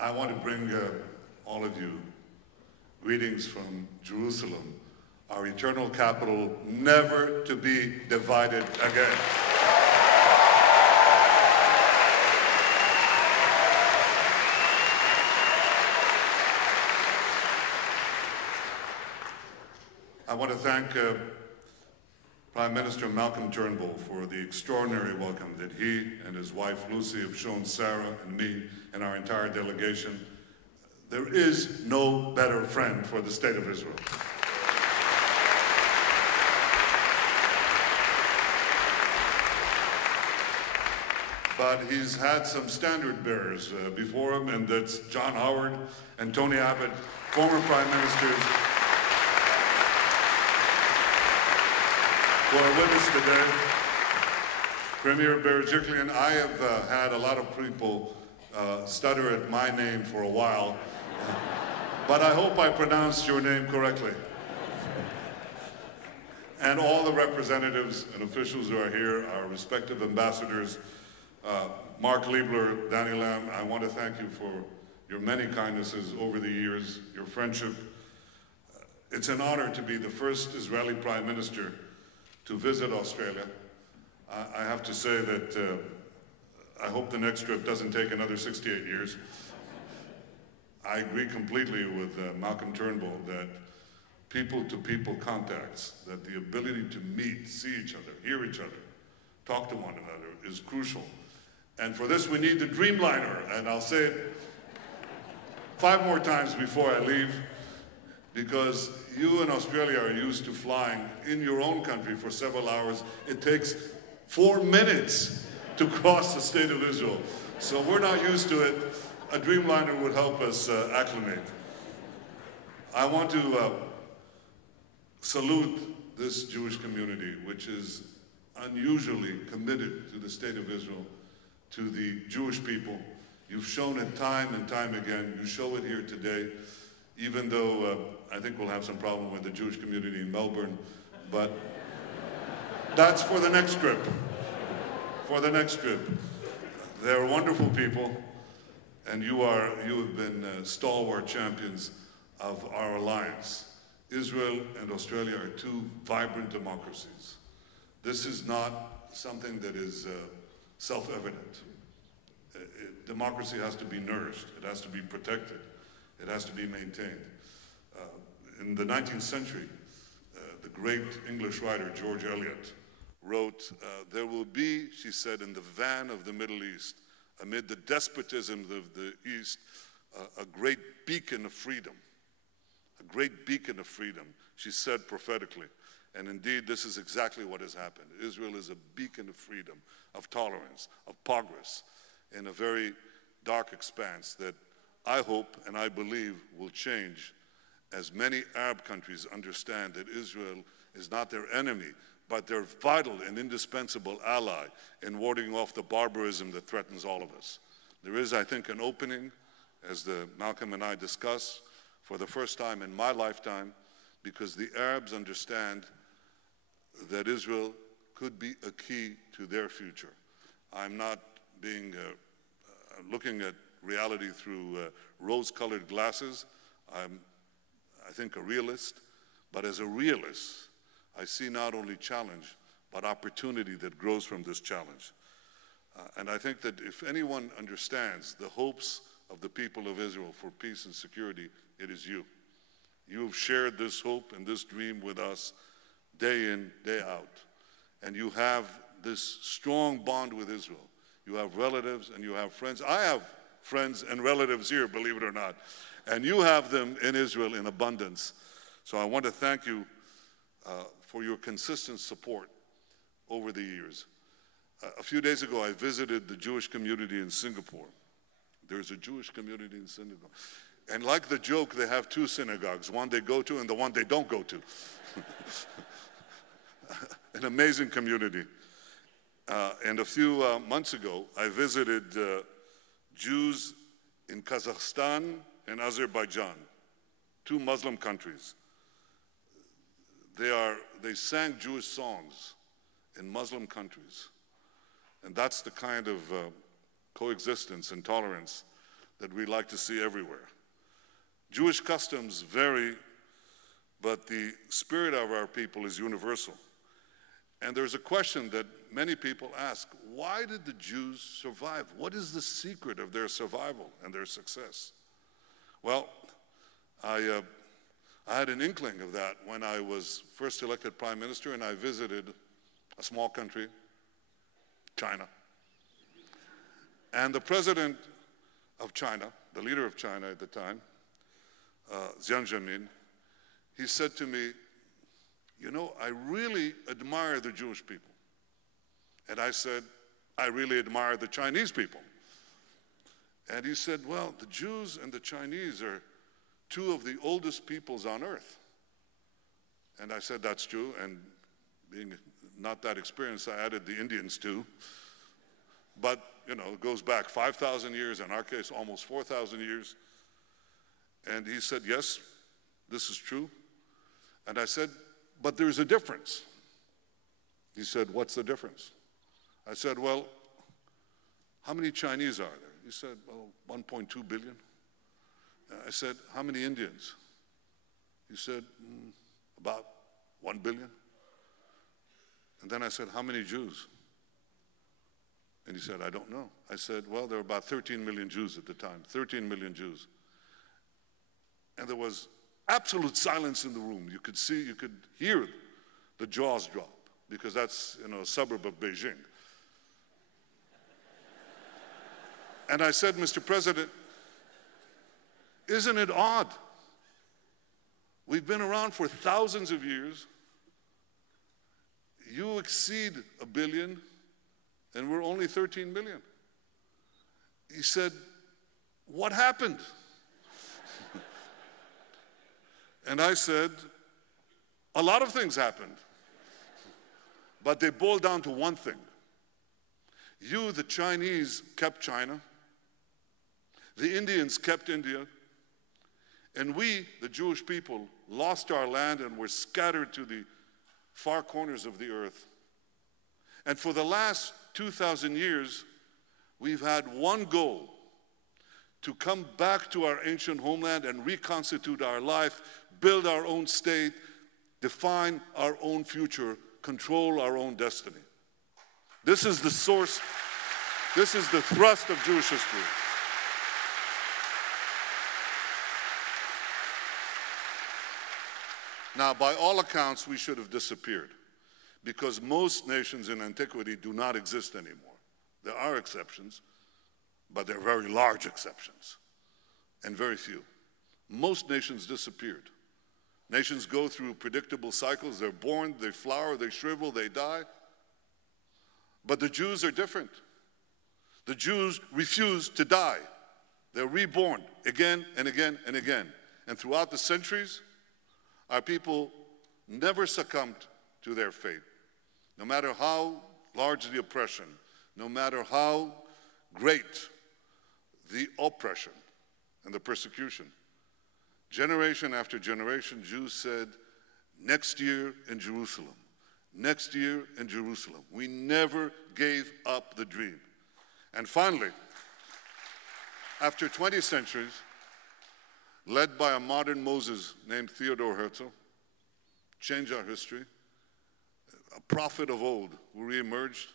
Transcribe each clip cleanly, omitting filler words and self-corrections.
I want to bring all of you greetings from Jerusalem, our eternal capital, never to be divided again. I want to thank Prime Minister Malcolm Turnbull for the extraordinary welcome that he and his wife Lucy have shown Sara and me and our entire delegation. There is no better friend for the State of Israel. But he's had some standard bearers before him, and that's John Howard and Tony Abbott, former prime ministers, who are with us today. Premier Berejiklian, I have had a lot of people stutter at my name for a while, but I hope I pronounced your name correctly. And all the representatives and officials who are here, our respective ambassadors, Mark Liebler, Danny Lamb, I want to thank you for your many kindnesses over the years, your friendship. It's an honor to be the first Israeli Prime Minister to visit Australia. I have to say that I hope the next trip doesn't take another 68 years. I agree completely with Malcolm Turnbull that people-to-people contacts, that the ability to meet, see each other, hear each other, talk to one another is crucial. And for this we need the Dreamliner, and I'll say it 5 more times before I leave, because you in Australia are used to flying in your own country for several hours. It takes 4 minutes to cross the State of Israel. So we're not used to it. A Dreamliner would help us acclimate. I want to salute this Jewish community, which is unusually committed to the State of Israel, to the Jewish people. You've shown it time and time again. You show it here today, even though I think we'll have some problem with the Jewish community in Melbourne, but that's for the next trip. For the next trip. They're wonderful people, and you have been stalwart champions of our alliance. Israel and Australia are 2 vibrant democracies. This is not something that is self-evident. Democracy has to be nourished. It has to be protected. It has to be maintained. In the 19th century, the great English writer George Eliot wrote, "There will be," she said, "in the van of the Middle East, amid the despotism of the East, a great beacon of freedom." A great beacon of freedom, she said prophetically. And indeed, this is exactly what has happened. Israel is a beacon of freedom, of tolerance, of progress, in a very dark expanse that I hope and I believe will change as many Arab countries understand that Israel is not their enemy, but their vital and indispensable ally in warding off the barbarism that threatens all of us. There is, I think, an opening, as Malcolm and I discussed, for the first time in my lifetime, because the Arabs understand that Israel could be a key to their future. I'm not looking at reality through rose-colored glasses. I'm, I think, a realist, but as a realist, I see not only challenge, but opportunity that grows from this challenge. And I think that if anyone understands the hopes of the people of Israel for peace and security, it is you. You have shared this hope and this dream with us day in, day out. And you have this strong bond with Israel. You have relatives and you have friends. I have friends and relatives here, believe it or not. And you have them in Israel in abundance. So I want to thank you for your consistent support over the years. A few days ago, I visited the Jewish community in Singapore. There's a Jewish community in Singapore. And like the joke, they have 2 synagogues, one they go to and the one they don't go to. An amazing community. And a few months ago, I visited Jews in Kazakhstan and Azerbaijan, 2 Muslim countries. They sang Jewish songs in Muslim countries. And that's the kind of coexistence and tolerance that we like to see everywhere. Jewish customs vary, but the spirit of our people is universal. And there's a question that many people ask: why did the Jews survive? What is the secret of their survival and their success? Well, I had an inkling of that when I was first elected prime minister and I visited a small country, China. And the president of China, the leader of China at the time, Jiang Zemin, he said to me, you know, I really admire the Jewish people. And I said, I really admire the Chinese people. And he said, well, the Jews and the Chinese are two of the oldest peoples on earth. And I said, that's true. And being not that experienced, I added the Indians too. But, you know, it goes back 5,000 years, in our case, almost 4,000 years. And he said, yes, this is true. And I said, but there's a difference. He said, what's the difference? I said, well, how many Chinese are there? He said, well, 1.2 billion. I said, how many Indians? He said, about 1 billion. And then I said, how many Jews? And he said, I don't know. I said, well, there were about 13 million Jews at the time, 13 million Jews. And there was absolute silence in the room. You could see, you could hear the jaws drop, because that's, you know, a suburb of Beijing. And I said, Mr. President, isn't it odd? We've been around for thousands of years. You exceed 1 billion, and we're only 13 million. He said, what happened? And I said, a lot of things happened, but they boiled down to one thing. You, the Chinese, kept China. The Indians kept India. And we, the Jewish people, lost our land and were scattered to the far corners of the earth. And for the last 2,000 years, we've had one goal: to come back to our ancient homeland and reconstitute our life, build our own state, define our own future, control our own destiny. This is the source, this is the thrust of Jewish history. Now, by all accounts, we should have disappeared, because most nations in antiquity do not exist anymore. There are exceptions, but they're very large exceptions, and very few. Most nations disappeared. Nations go through predictable cycles. They're born, they flower, they shrivel, they die. But the Jews are different. The Jews refuse to die. They're reborn again and again and again. And throughout the centuries, our people never succumbed to their fate. No matter how large the oppression, no matter how great the oppression and the persecution, generation after generation, Jews said, next year in Jerusalem, next year in Jerusalem. We never gave up the dream. And finally, after 20 centuries, led by a modern Moses named Theodore Herzl, changed our history, a prophet of old who reemerged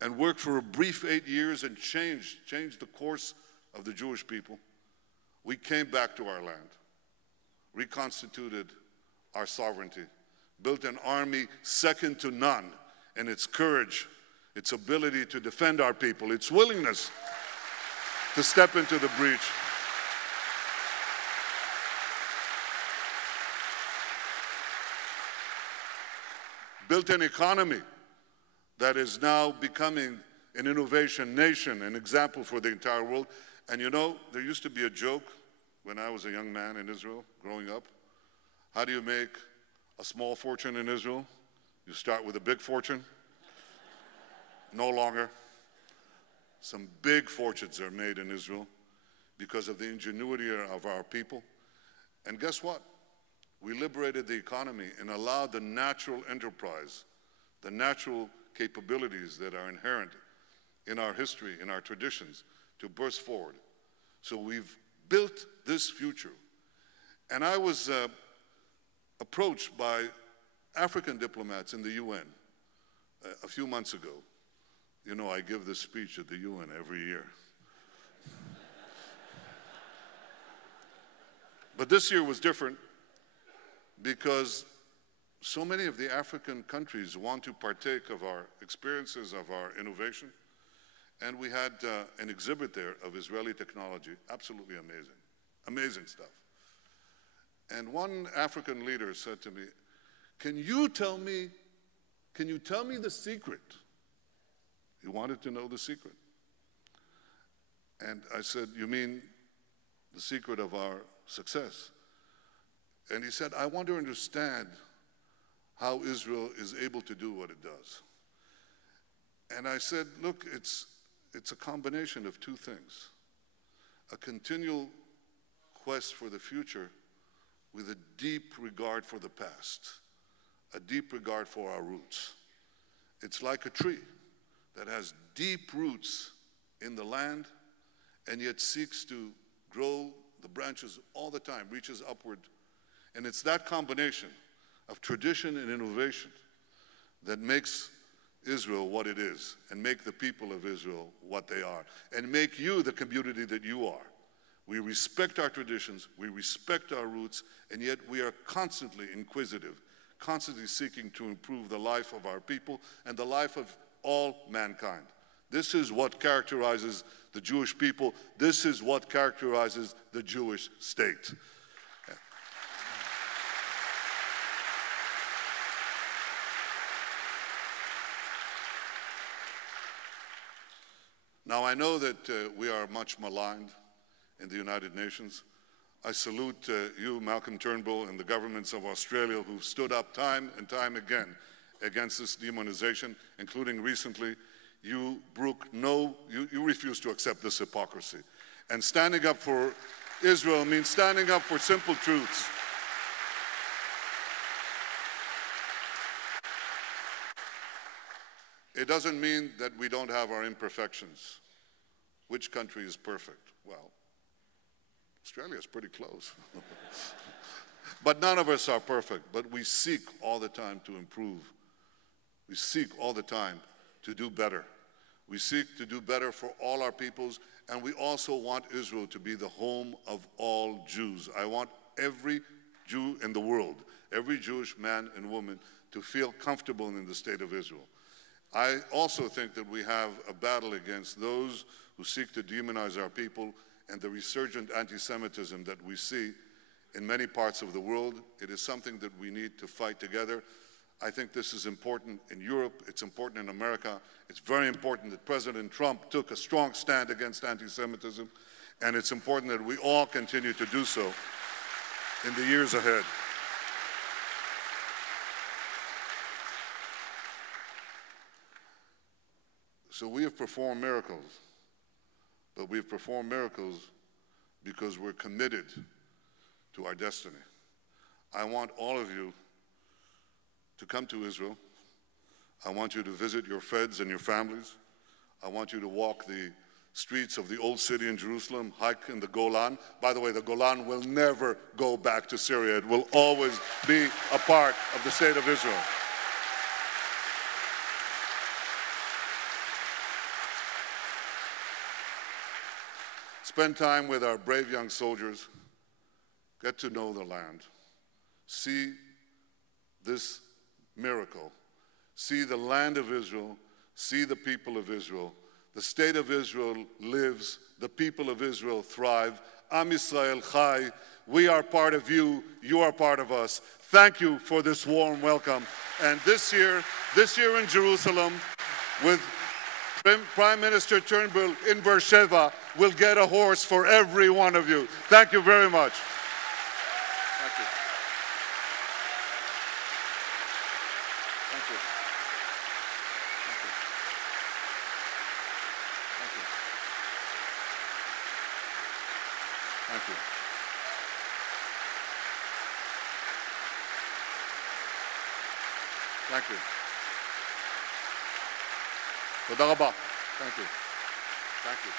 and worked for a brief 8 years and changed the course of the Jewish people. We came back to our land, reconstituted our sovereignty, built an army second to none in its courage, its ability to defend our people, its willingness to step into the breach. Built an economy that is now becoming an innovation nation, an example for the entire world. And you know, there used to be a joke when I was a young man in Israel, growing up. How do you make a small fortune in Israel? You start with a big fortune? No longer. Some big fortunes are made in Israel because of the ingenuity of our people. And guess what? We liberated the economy and allowed the natural enterprise, the natural capabilities that are inherent in our history, in our traditions, to burst forward. So we've built this future. And I was approached by African diplomats in the UN a few months ago. You know, I give this speech at the UN every year. But this year was different because so many of the African countries want to partake of our experiences, of our innovation. And we had an exhibit there of Israeli technology, absolutely amazing, amazing stuff. And one African leader said to me, can you tell me the secret? He wanted to know the secret. And I said, you mean the secret of our success? And he said, I want to understand how Israel is able to do what it does. And I said, look, it's a combination of two things. A continual quest for the future with a deep regard for the past, a deep regard for our roots. It's like a tree that has deep roots in the land and yet seeks to grow the branches all the time, reaches upward. And it's that combination of tradition and innovation that makes Israel what it is, and make the people of Israel what they are, and make you the community that you are. We respect our traditions, we respect our roots, and yet we are constantly inquisitive, constantly seeking to improve the life of our people and the life of all mankind. This is what characterizes the Jewish people. This is what characterizes the Jewish state. Now, I know that we are much maligned in the United Nations. I salute you, Malcolm Turnbull, and the governments of Australia who've stood up time and time again against this demonization, including recently. You refuse to accept this hypocrisy. And standing up for Israel means standing up for simple truths. It doesn't mean that we don't have our imperfections. Which country is perfect? Well, Australia is pretty close. But none of us are perfect, but we seek all the time to improve. We seek all the time to do better. We seek to do better for all our peoples, and we also want Israel to be the home of all Jews. I want every Jew in the world, every Jewish man and woman to feel comfortable in the state of Israel. I also think that we have a battle against those who seek to demonize our people and the resurgent anti-Semitism that we see in many parts of the world. It is something that we need to fight together. I think this is important in Europe. It's important in America. It's very important that President Trump took a strong stand against anti-Semitism, and it's important that we all continue to do so in the years ahead. So we have performed miracles, but we've performed miracles because we're committed to our destiny. I want all of you to come to Israel. I want you to visit your friends and your families. I want you to walk the streets of the old city in Jerusalem, hike in the Golan. By the way, the Golan will never go back to Syria. It will always be a part of the state of Israel. Spend time with our brave young soldiers. Get to know the land. See this miracle. See the land of Israel. See the people of Israel. The state of Israel lives. The people of Israel thrive. Am Yisrael Chai. We are part of you. You are part of us. Thank you for this warm welcome. And this year in Jerusalem, with Prime Minister Turnbull in Beersheba, will get a horse for every one of you. Thank you very much. Thank you. Thank you. Thank you. Thank you. Thank you. Thank you. תודה רבה. Thank you. Thank you.